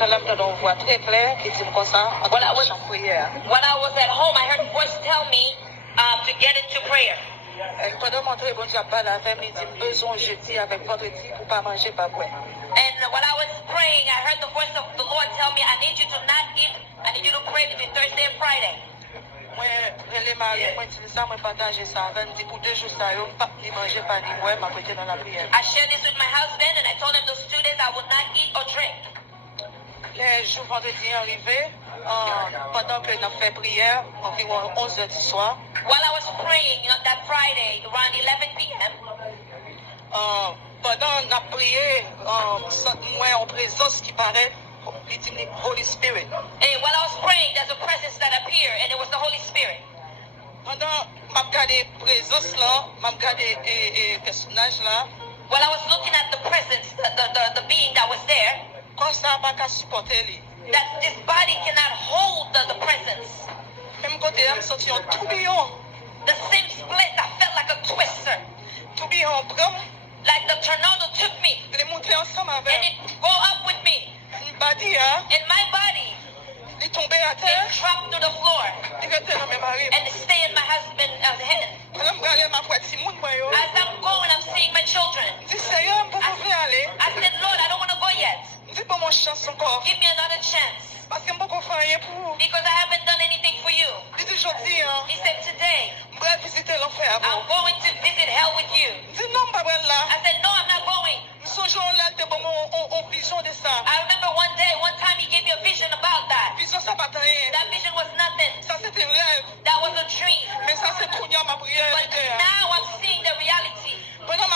I was at home, I heard a voice tell me to get into prayer. And when I was praying, I heard the voice of the Lord tell me, I need you to not eat, I need you to pray between Thursday and Friday. I shared this with my husband and I told him those 2 days I would not eat or drink. Les jours vendredi arrivé, pendant que nous fait prière, environ 11h du soir. While I was praying on that Friday, around 11 p.m. Pendant la prière, moi en présence qui paraît, Holy Spirit. And while I was praying, there's a presence that appeared, and it was the Holy Spirit. Pendant m'a regardé présence là, m'a regardé personnage là. While I was looking at the presence, the being that was there. That this body cannot hold the presence. The same split, I felt like a twister. Like the tornado took me. And it go up with me. And my body, it dropped to the floor. And it stayed in my husband's hand. As I'm going, I'm seeing my children. I said, Lord, I don't want to go yet. Give me another chance. Because I haven't done anything for you. He said, today, I'm going to visit hell with you. I said, no, I'm not going. I remember one time he gave me a vision about that. That vision was nothing. That was a dream. But now I'm seeing the reality. When I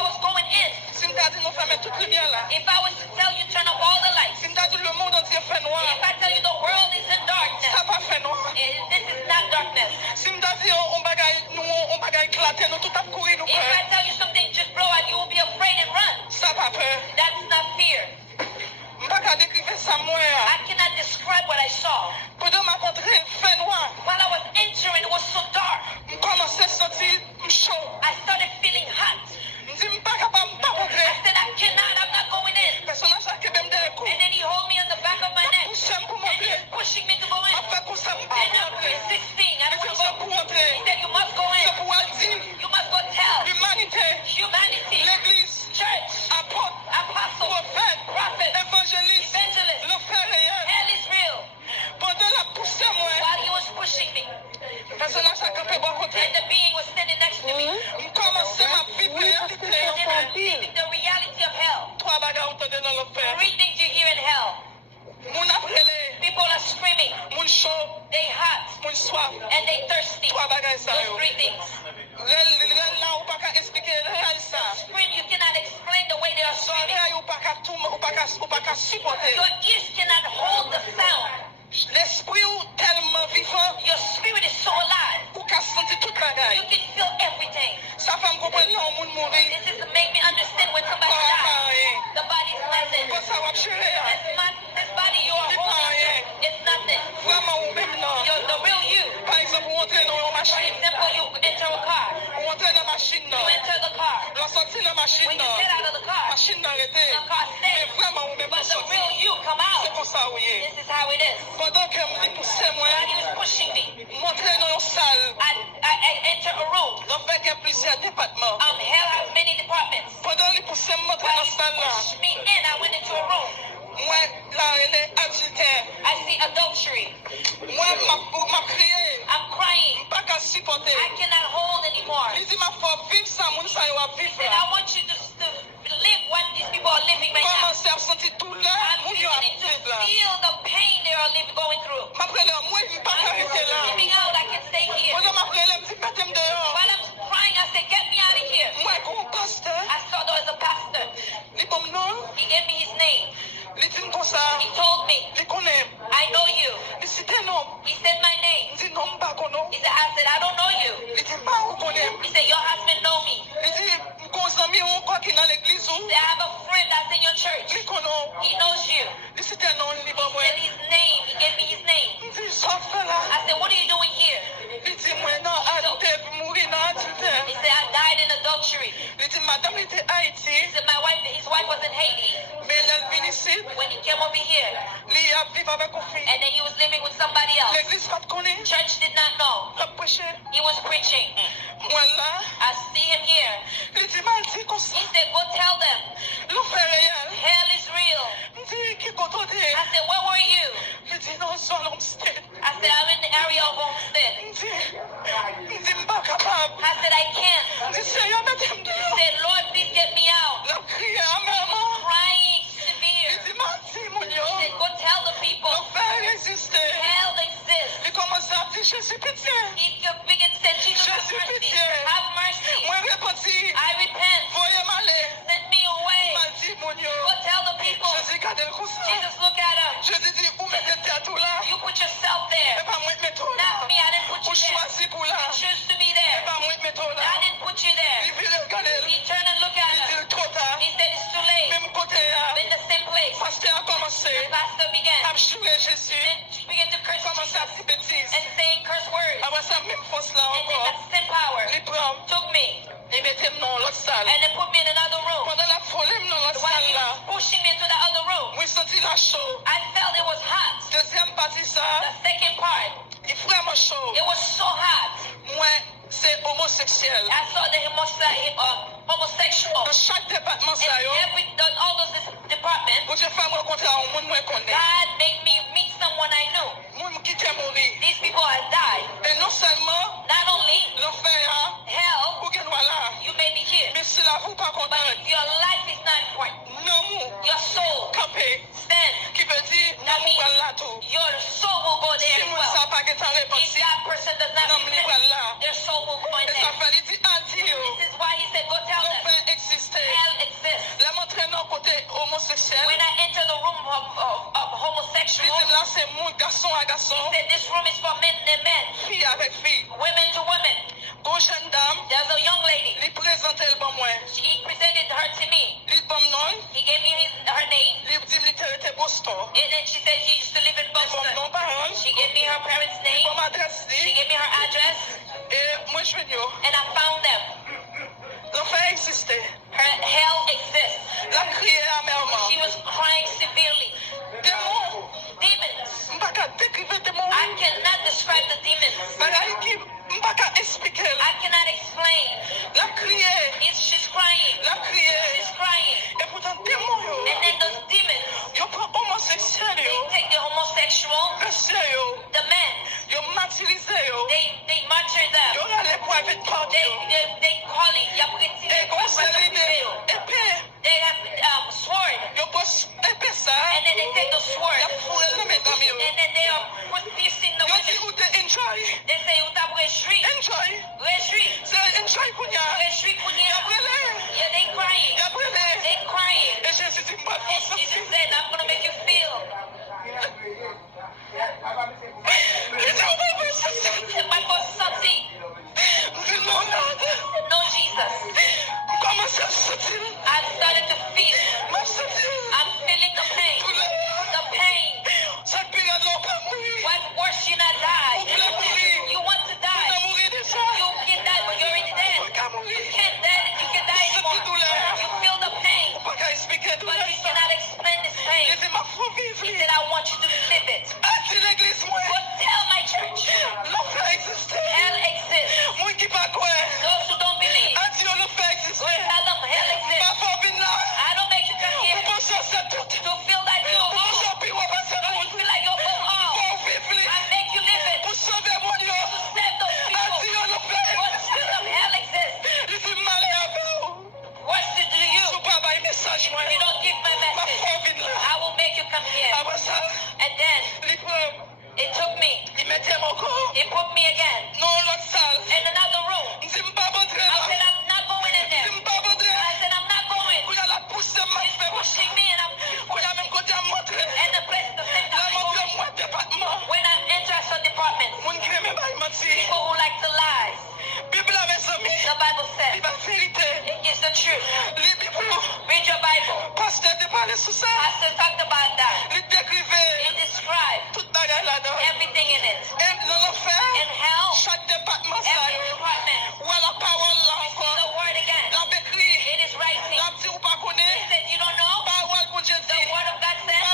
was going in, if I was to tell you turn off all the lights, if I tell you the world is in darkness, this is not darkness. If I tell you something just blow out, you will be afraid and run. That's not fear. I cannot describe what I saw. While I was entering, it was so dark. I started feeling hot. I said, I cannot, I'm not going in. And then he hold me on the back of my neck. And he's pushing me to go in. And I'm resisting. I don't want to go. He said, you must go in. You must go tell humanity, church, apostle, prophet, evangelist. Hell is real. While he was pushing me, and the being was standing next to me, and I'm seeing the reality of hell. 3 things you hear in hell. People are screaming. They hot. And they thirsty. Those 3 things. Scream, you cannot explain the way they are screaming. Your ears cannot hold the sound. Your spirit is so alive. You can feel everything. This is to make me understand when somebody dies. The body's nothing. This body you are holding, it's nothing. You're the real you. For example, you enter a car. You enter the car. When you get out of the car, the car stays. But the real you come out. This is how it is. While he was pushing me, I enter a room. Hell has many departments. While he pushed me in, I went into a room. I see adultery. I'm crying. I cannot hold anymore. He said, I want you to live what these people are living right now. I'm beginning to feel the pain they are going through. I'm screaming out, I can stay here. While I'm crying, I said, get me out of here. I saw there was a pastor. He gave me his name. He told me, I know you. He said my name. He said, I don't know you. He said, your husband know me. He said, I have a friend that's in your church. He knows you. He said his name. He gave me his name. I said, what are you doing here? He said, I died in adultery. He said, his wife was in Haiti. When he came over here. And then he was living with somebody else. Church did not know. He was preaching. I see him here. He said, go tell them. Hell is real. I said, where were you? I said, I'm in the area of Homestead. I said, I can't. He said, Lord, please get me out. Crying severe. He said, go tell the people. Hell exists. He began to say, Jesus, have mercy. Have mercy. I repent. Send me away. Go tell the people. Jesus, look at him. You put yourself there. Not me, I didn't put you there. You choose to be there. I didn't put you there. He turned and looked at him. He said, it's too late. In the same place. The pastor began. Then began to curse Jesus and saying curse words. And then that same power took me. And then put me in another room. While he was pushing me into the other room, I felt it was hot. The second part, it was so hot. I saw the homosexual. In all those departments, God made me meet someone I knew. These people had died. Not only hell, you may be here, but if your life is not important, your soul stand. That means your soul will go there as well. If that person does not repent, their soul will go in there. This is why he said, go tell them. Hell exists. When I enter the room of homosexuals, he said, this room is for men and men, women to women. There's a young lady. He presented her to me. He gave me her name. And then she said she used to live in Boston. She gave me her parents' name. She gave me her address. And I found them. Her hell exists. She was crying severely. Demons. I cannot describe the demons. I cannot explain. She's crying. She's crying. And then those demons, they take the homosexual, the men, they martyr them. They call it they have sword. And then they take the sword. And then they are piercing the women. They say, yeah, they crying. They crying. And Jesus said, I'm going to make you feel. My voice is something. No, Jesus. I started to feel. I'm feeling the pain. The pain. What worse, you not die? You want to die. You can die, but you're already dead. You can't die. You can die anymore. You feel the pain, but you cannot explain this pain. He said, I want you to live it. Go tell my church. Hell exists. Those who don't believe, go tell them hell exists. I don't make you come here to feel like you're wrong. You feel like you're wrong. I make you live it. To save those people. Go tell them hell exists. What's to do you? If you don't give my message, I will make you come here. And then it took me. It put me again in another room. I said, I'm not going in there. I said, I'm not going. It's pushing me and the place, the same time. When I enter some departments, people who like to lie. The Bible says it is the truth. Read your Bible. Pastor talked about that. He described everything in it. In hell, every department. You see the word again. It is writing. He said, you don't know? The word of God says,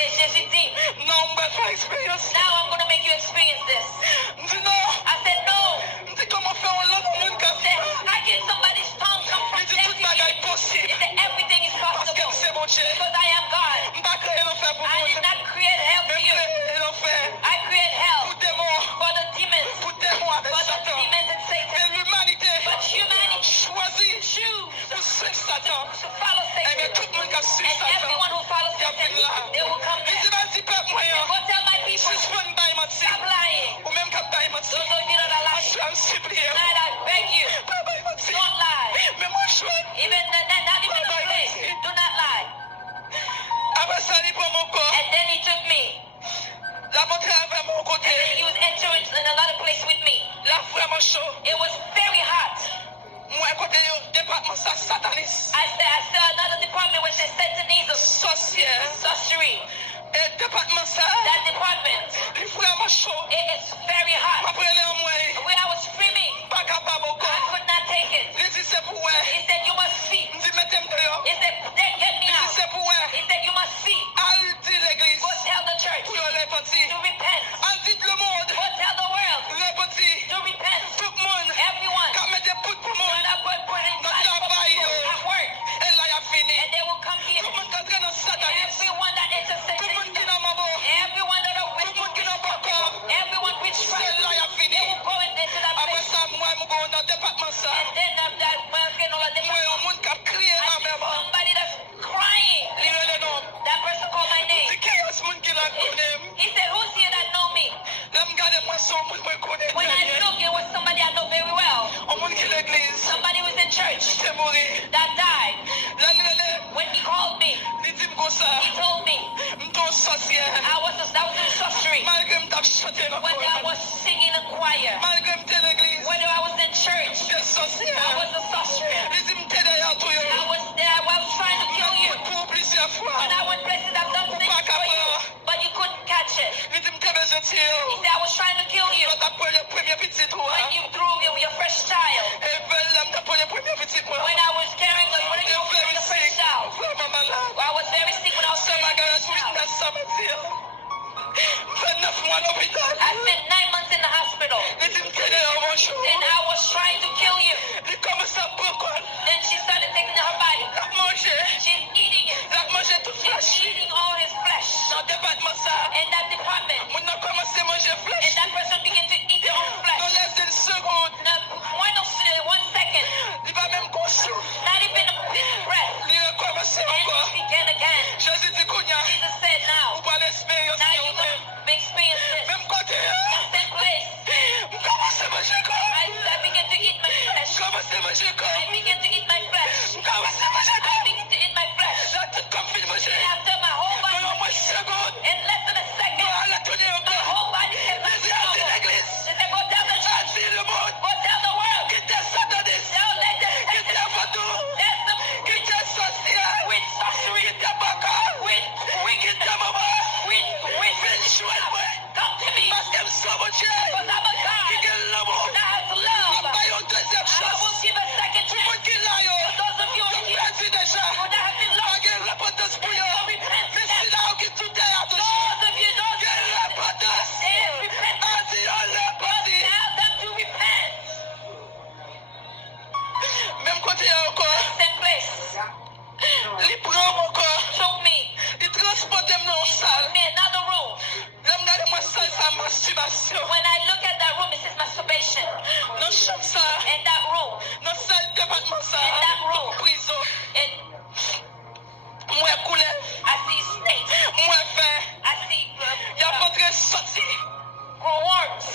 Non, on va faire expérience. Now I'm going to make you experience this. Dis non. I said, no. Dis comment faire en langue au monde comme I said, how can somebody's tongue come from dis toute bagaille possible. He said, everything is Parce possible. que c'est mon Dieu. Because I am God. Je ne pas créer l'enfer pour I vous. did not create hell for Mais you. créer l'enfer I create hell pour démons. for the demons. Pour démons avec For the Satan. demons and Satan. Et l'humanité But humanity choisit choose pour suivre Satan. to follow Et bien Satan. tout le monde qui suit And Satan. everyone who follows Il y a Satan, plus là. they will come Mais there. c'est pas si peuple moyen. Go tell my people, Si je peux me bailler mentir. stop lying. Ou même qu'à bailler mentir. Those of you that are Je lying, suis un supplier. tonight I beg you, Pas bailler mentir. don't lie. Mais moi je suis. Even not even a place. Do not lie. Après ça, il prend mon corps. And then he took me. La montré avec mon côté. He was entering in another place with me. La vraiment chaud. It was very hot. Moi, côté département ça sataniste. I saw another department which is Satanism, Sorcière. sorcery. Et département ça. That department, Il vraiment chaud. it is very hot. Après les en moi. When I was screaming, Pas capable I encore. could not take it. Il dit c'est pour ouais. He said, you must see. Il dit mettez-moi dehors. He said, then get me Il dit out. c'est pour ouais. He said, you must see. Al dit l'église. Go tell the church Pour le repentir. to repent. Al dit le monde. Go tell the world Repentir. to repent. Tout le monde. Everyone. Quand met des poutres pour le monde. When I put in Dans God le travail. at work. Et là, il a fini. And they will come here. Tout le monde qui entraîne dans satanisme. Everyone that enters Tout le monde qui Satanism. n'a pas bon. Everyone that are Tout le monde qui n'a pas encore. everyone which C'est tries, là, il a fini. they will go into that Après place. ça, moi, je vais dans le département ça. And then that well, all of them. Moi, il y a un monde qui a crié I en see même temps. somebody that's crying. Lire le nom. That person called my name. C'est qui est ce monde qui l'a connu? He said, who's here that know me? Là, je regarde moi, son monde, moi, connais. When I look, it was somebody I know very well. Un monde qui est l'église. Somebody who's in church C'est mourir. that died. Là, When he called me, il dit comme ça. he told me Je suis sorcière. I was in sorcery. Malgré que je chanté dans le Whether I was singing in choir, malgré que je l'église. whether I was in church, Je suis sorcière. I was a sorcerer. Il dit que derrière tout. I was there. I was trying to kill you. Pour plusieurs fois. When I went places, I've done things for you, but you couldn't catch it. Il dit que je He said, I was trying to kill you après le premier petit tour. when you threw your first child. Et après le premier petit tour. When I was carrying the first child. Vraiment malade. I was very sick when I was Ça m'a carrying the garanti first child. dans sa matière. 29 mois à l'hôpital. I spent 9 months in the hospital. Il dit que derrière mon chou. Then I was trying to kill you. Il commence à boire. Then she started taking her body. Il a mangé. She's eating it. Il a mangé toute la She's chair. eating all his flesh. Dans le département ça. In that department. On a commencé à manger And flèche. that person began to eat their own Dans flesh. les secondes. One second. Il va même construire. Not even a breath. Il a commencé And encore. it began again. Jésus dit qu'on y a. Jesus said, now Pour l'expérience. you're going to experience this. Même côté. Same place. On commence à manger quoi. I began to eat my flesh. On commence à manger quoi. I began to eat my flesh. On commence à manger quoi. I began to eat my flesh. Là, tout comme film manger. And after my whole body, Pendant moins de secondes. in less than a second, Elle a tourné my encore. whole body came back to Vas-y, dis normal. l'église. She said, go tell the church. Dis le monde. Go tell the world. Qui t'est sataniste. Don't let them Qui take t'est it. vaudou. There's some Qui t'est sorcière. with sorcery, Qui t'est baka. Qui t'est maman. with Viens jouer moi. come to me. Parce qu'elle me sauve mon Dieu. Because I'm a Qui God gagne l'amour. that has love. Pas une deuxième I chance. will give a second Tout le monde chance. qui l'a yo. Those of you Ils who ont perdu déjà. that have been Pas lost, de repentance pour yo. repent. Mais si là où qui tout est à toucher. Those of you don't Quelle repentance. Yes, repent. Dis on repentit. Tell them to repent. Même côté encore. Same place. Il prend mon corps. Took me. Il transporte dans une salle. Me another room. J'aime garder moi ça, sa masturbation. When I look at that room, it says masturbation. Dans chaque salle. In that room. Dans salle département ça. In that room. Prison. And Moi coulé. I see snakes. Moi faim. I see Il y a pas de sorti. worms.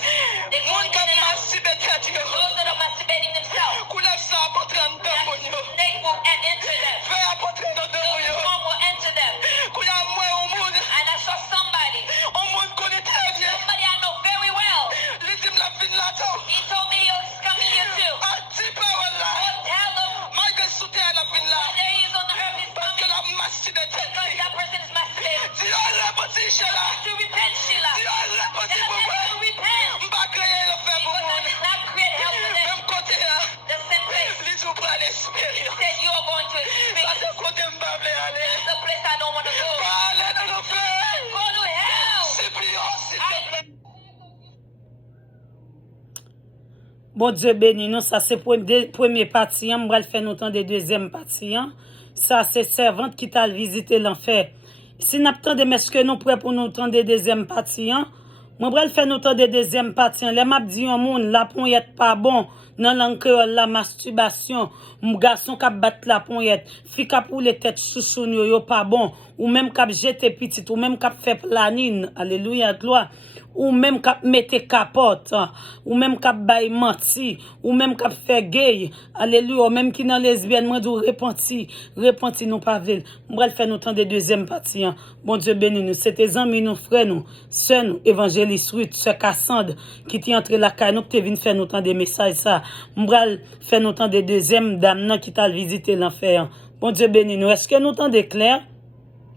They go Moi in qui and out. masturbe tête yo. Those that are masturbating themselves. Coulé ça apporter en temps yo. Snake will enter them. Fait apporter dans The temps yo. worm will enter them. Coulé moi au monde. And I saw somebody. Au monde connaît très bien. Somebody I know very well. L'ultime la fin là tout. He told me he was coming here too. Un petit peu voilà. Tell them Michael sauté à la fin là. there he is on the earth is Parce que coming. la masturbe tête. Because that person is masturbating. Dis on repentit Sheila. To repent, Sheila. Dis on repentit Tell pour them moi. to repent. M'pa créer le fait pour Because I moi. did not create hell for them. Même côté là. The same place. Les jours pour aller He expérience. said you are going to Ça experience. c'est côté m'pa aller. It's a place I don't want to go. Pas aller dans le feu. Bon Dieu béni nous, ça c'est premier partie, on va le faire nous temps de deuxième partie. Ça c'est servante qui t'a visité l'enfer. Si nous attendons est-ce que nous prêts pour nous temps de deuxième partie, moi va le faire nous temps de deuxième partie. Les m'a dit au monde la poignette pas bon dans langue créole la masturbation, mon garçon qui battre la poignette, fille qui pour les têtes chouchou yo pas bon ou même qui jeter petite ou même qui fait planine. Alléluia gloire. Ou même k'ap mette capote, ou même k'ap bay menti, ou même k'ap fait gay, alléluia, ou même qui dans lesbienne, moi dou repenti nous pas vil. M'bral faire nous temps de deuxième partie. Bon Dieu béni nous, c'était amis nous, frères nous, sœurs nous, évangéliste Ruth, sœur Cassandre, qui t'y entre la caille, nous t'es venu faire nous temps de messages ça. M'bral faire nous temps de deuxième dame qui t'a visité l'enfer. Bon Dieu béni nous, est-ce que nous temps de clair?